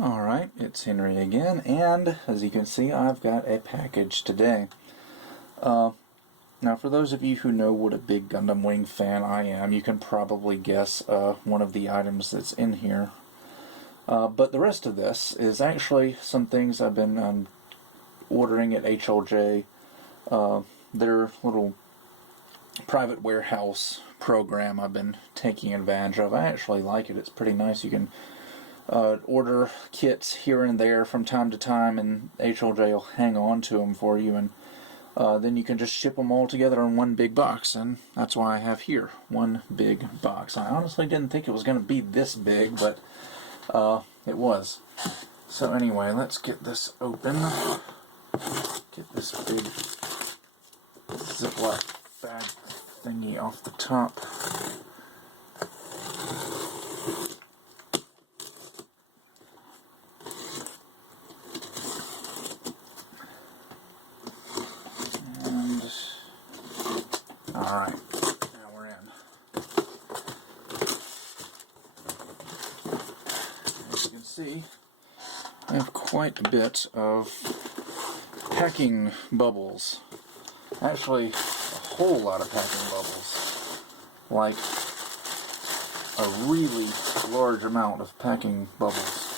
Alright, it's Henry again, and as you can see, I've got a package today. Now, for those of you who know what a big Gundam Wing fan I am, you can probably guess one of the items that's in here. But the rest of this is actually some things I've been ordering at HLJ. Their little private warehouse program I've been taking advantage of. I actually like it. It's pretty nice. You can order kits here and there from time to time, and HLJ will hang on to them for you, and then you can just ship them all together in one big box, and that's why I have here one big box. I honestly didn't think it was going to be this big, but it was. So anyway, let's get this open. Get this big Ziploc bag thingy off the top. Alright, now we're in. As you can see, I have quite a bit of packing bubbles. Actually, a whole lot of packing bubbles. Like a really large amount of packing bubbles.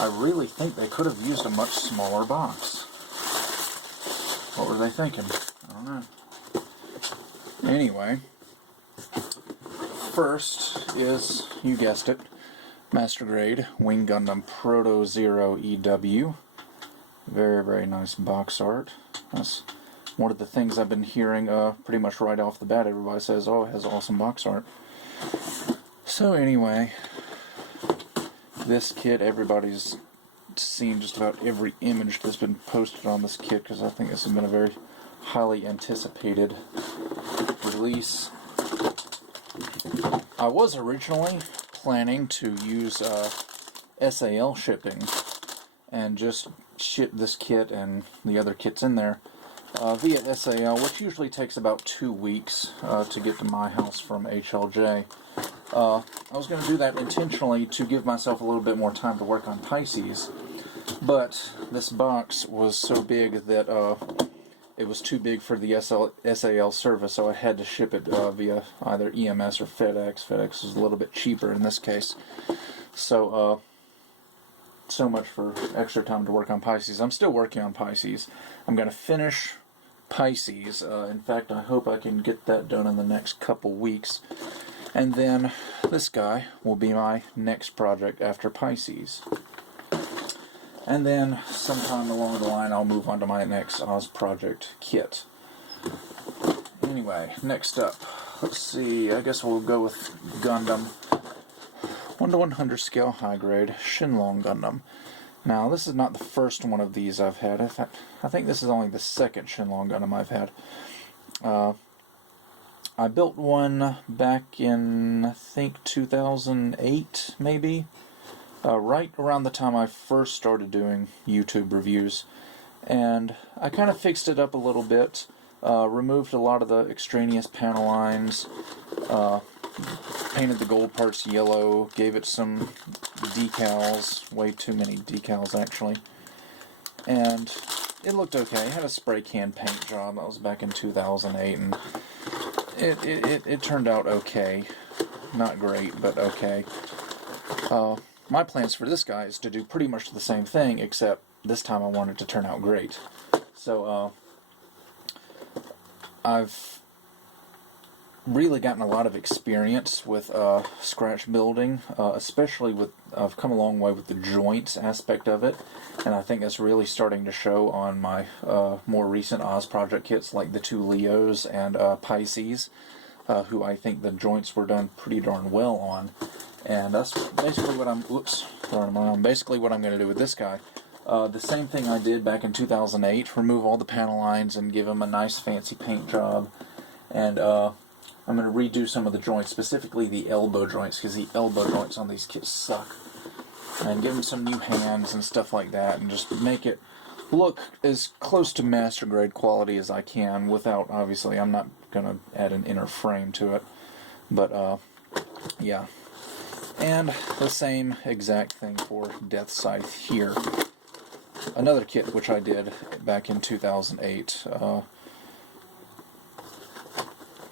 I really think they could have used a much smaller box. What were they thinking? I don't know. Anyway, first is, you guessed it, Master Grade Wing Gundam Proto Zero EW. Very, very nice box art. That's one of the things I've been hearing pretty much right off the bat. Everybody says, oh, it has awesome box art. So anyway, this kit, everybody's seen just about every image that's been posted on this kit, because I think this has been a very highly anticipated release. I was originally planning to use SAL shipping and just ship this kit and the other kits in there via SAL, which usually takes about 2 weeks to get to my house from HLJ. I was going to do that intentionally to give myself a little bit more time to work on Pisces, but this box was so big that it was too big for the SAL service, so I had to ship it via either EMS or FedEx. FedEx is a little bit cheaper in this case. So, so much for extra time to work on Pisces. I'm still working on Pisces. I'm going to finish Pisces. In fact, I hope I can get that done in the next couple weeks. And then this guy will be my next project after Pisces. And then, sometime along the line, I'll move on to my next Oz Project kit. Anyway, next up, let's see, I guess we'll go with Gundam 1/100 scale high grade Shenlong Gundam. Now, this is not the first one of these I've had. In fact, I think this is only the second Shenlong Gundam I've had. I built one back in, I think, 2008, maybe? Right around the time I first started doing YouTube reviews, and I kind of fixed it up a little bit, removed a lot of the extraneous panel lines, painted the gold parts yellow, gave it some decals, way too many decals actually, and it looked okay. It had a spray can paint job. That was back in 2008, and it turned out okay. Not great, but okay. My plans for this guy is to do pretty much the same thing, except this time I want it to turn out great. So, I've really gotten a lot of experience with scratch building, especially with, I've come a long way with the joints aspect of it, and I think that's really starting to show on my more recent Oz Project kits, like the two Leos and Pisces, who I think the joints were done pretty darn well on. And that's basically what basically what I'm going to do with this guy. The same thing I did back in 2008, remove all the panel lines and give him a nice fancy paint job. And I'm going to redo some of the joints, specifically the elbow joints, because the elbow joints on these kits suck. And give him some new hands and stuff like that, and just make it look as close to master grade quality as I can without, obviously, I'm not going to add an inner frame to it. But, yeah. And the same exact thing for Death Scythe here. Another kit which I did back in 2008.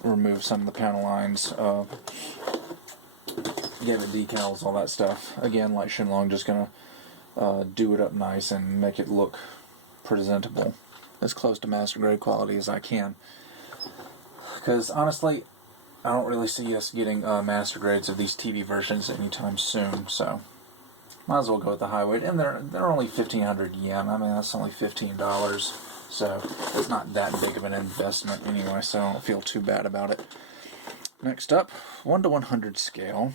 Removed some of the panel lines, gave it decals, all that stuff. Again, like Shenlong, just gonna do it up nice and make it look presentable, as close to master grade quality as I can. Because honestly, I don't really see us getting master grades of these TV versions anytime soon, so might as well go with the high weight. And they're only 1,500 yen. I mean, that's only $15, so it's not that big of an investment anyway, so I don't feel too bad about it. Next up, 1 to 100 scale,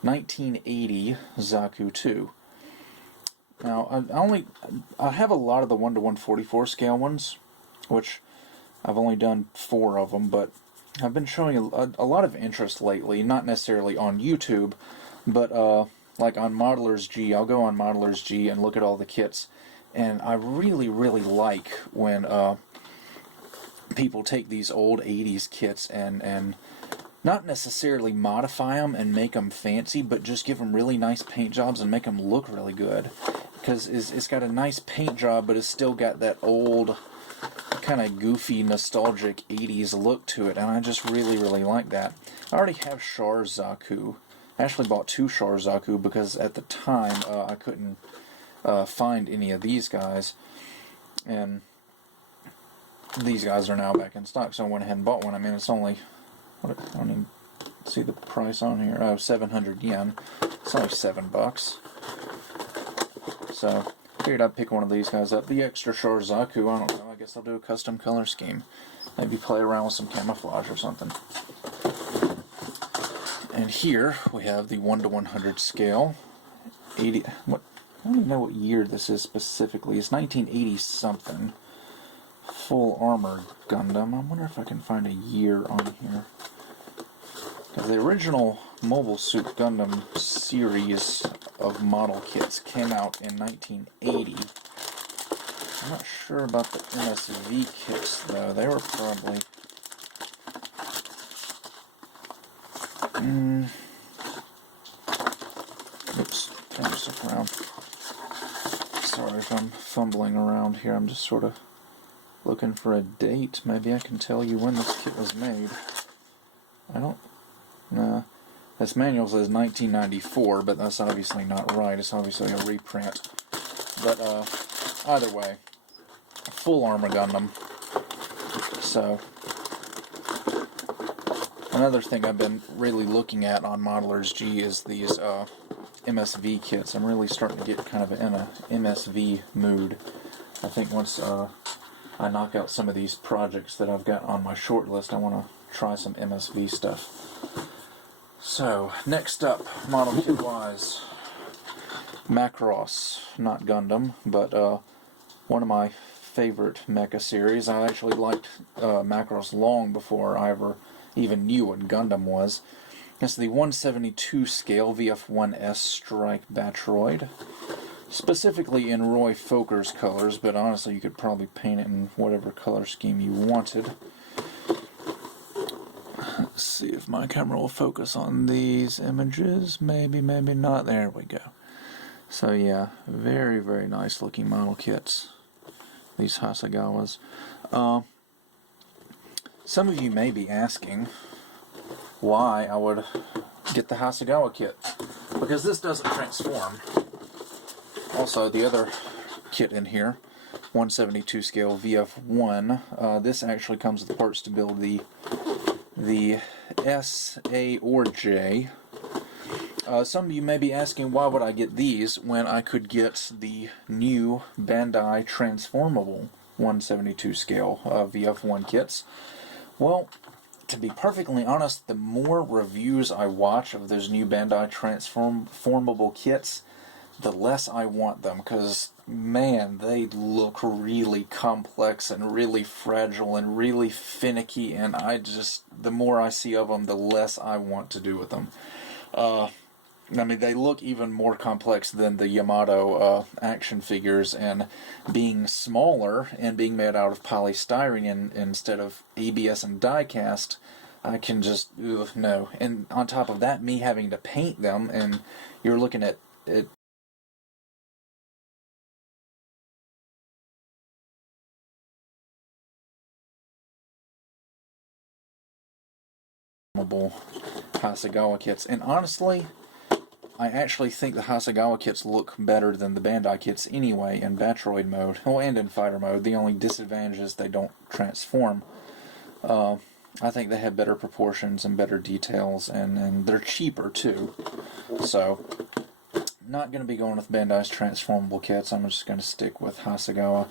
1980 Zaku 2. Now, I have a lot of the 1 to 144 scale ones, which I've only done 4 of them, but I've been showing a lot of interest lately, not necessarily on YouTube, but like on Modelers G. I'll go on Modelers G and look at all the kits, and I really, really like when people take these old 80s kits and not necessarily modify them and make them fancy, but just give them really nice paint jobs and make them look really good. Because it's got a nice paint job, but it's still got that old, kind of goofy, nostalgic 80s look to it, and I just really, really like that. I already have Char Zaku. I actually bought 2 Char Zaku because at the time I couldn't find any of these guys, and these guys are now back in stock, so I went ahead and bought one. I mean, it's only, I don't even see the price on here. Oh, 700 yen. It's only $7. So, figured I'd pick one of these guys up. The extra Char Zaku, I don't know, I guess I'll do a custom color scheme. Maybe play around with some camouflage or something. And here we have the 1 to 100 scale. 80, what? I don't even know what year this is specifically. It's 1980 something. Full Armor Gundam. I wonder if I can find a year on here. Because the original Mobile Suit Gundam series of model kits came out in 1980. I'm not sure about the MSV kits though. They were probably... Oops, turn stuff around. Sorry if I'm fumbling around here. I'm just sort of looking for a date. Maybe I can tell you when this kit was made. I don't... Nah. This manual says 1994, but that's obviously not right. It's obviously a reprint. But, either way, Full Armor Gundam. So, another thing I've been really looking at on Modelers G is these MSV kits. I'm really starting to get kind of in a MSV mood. I think once I knock out some of these projects that I've got on my short list, I want to try some MSV stuff. So, next up, model kit-wise, Macross, not Gundam, but one of my favorite mecha series. I actually liked Macross long before I ever even knew what Gundam was. It's the 172 scale VF-1S Strike Batroid, specifically in Roy Foker's colors, but honestly you could probably paint it in whatever color scheme you wanted. Let's see if my camera will focus on these images. Maybe, maybe not. There we go. So yeah, very, very nice looking model kits. These Hasegawas. Some of you may be asking why I would get the Hasegawa kit. Because this doesn't transform. Also, the other kit in here, 172 scale VF1, this actually comes with the parts to build the S, A, or J. Some of you may be asking why would I get these when I could get the new Bandai Transformable 172 scale VF1 kits. Well, to be perfectly honest, the more reviews I watch of those new Bandai Transformable kits, the less I want them, because, man, they look really complex and really fragile and really finicky, and the more I see of them, the less I want to do with them. I mean, they look even more complex than the Yamato action figures, and being smaller and being made out of polystyrene instead of ABS and die-cast, I can just, ugh, no. And on top of that, me having to paint them, and you're looking at it. Hasegawa kits, and honestly, I actually think the Hasegawa kits look better than the Bandai kits anyway in Batroid mode, well, and in fighter mode. The only disadvantage is they don't transform. I think they have better proportions and better details, and they're cheaper too. So, not going to be going with Bandai's transformable kits. I'm just going to stick with Hasegawa.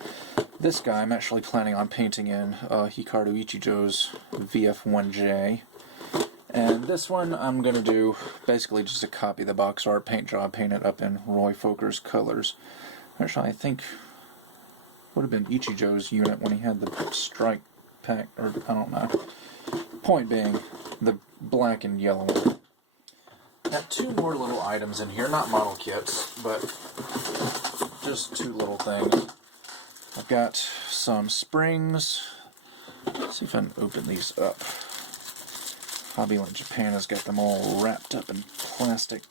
This guy I'm actually planning on painting in Hikaru Ichijo's VF1J. And this one I'm going to do basically just a copy of the box art paint job, paint it up in Roy Foker's colors. Actually, I think would have been Ichijo's unit when he had the strike pack, or I don't know. Point being, the black and yellow one. Got two more little items in here, not model kits, but just two little things. I've got some springs. Let's see if I can open these up. Hobbylink Japan has got them all wrapped up in plastic.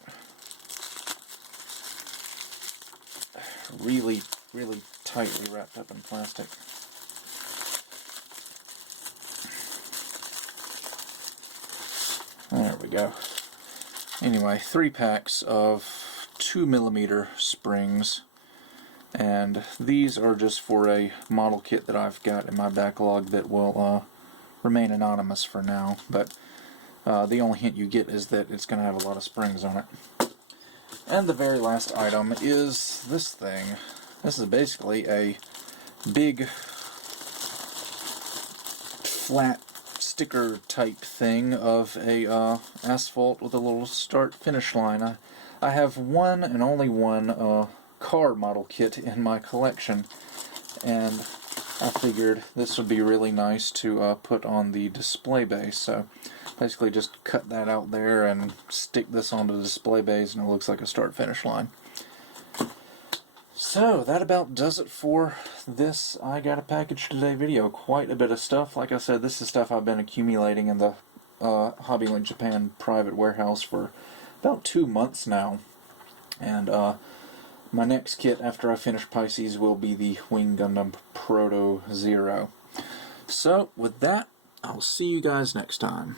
Really, really tightly wrapped up in plastic. There we go. Anyway, 3 packs of 2mm springs, and these are just for a model kit that I've got in my backlog that will remain anonymous for now, but the only hint you get is that it's going to have a lot of springs on it. And the very last item is this thing. This is basically a big flat sticker type thing of a asphalt with a little start finish line. I have one and only one car model kit in my collection, and I figured this would be really nice to put on the display base. So basically just cut that out there and stick this onto the display base, and it looks like a start finish line. So that about does it for this I Got a Package Today video. Quite a bit of stuff. Like I said, this is stuff I've been accumulating in the Hobbylink Japan private warehouse for about 2 months now. And my next kit after I finish Pisces will be the Wing Gundam Proto Zero. So with that, I'll see you guys next time.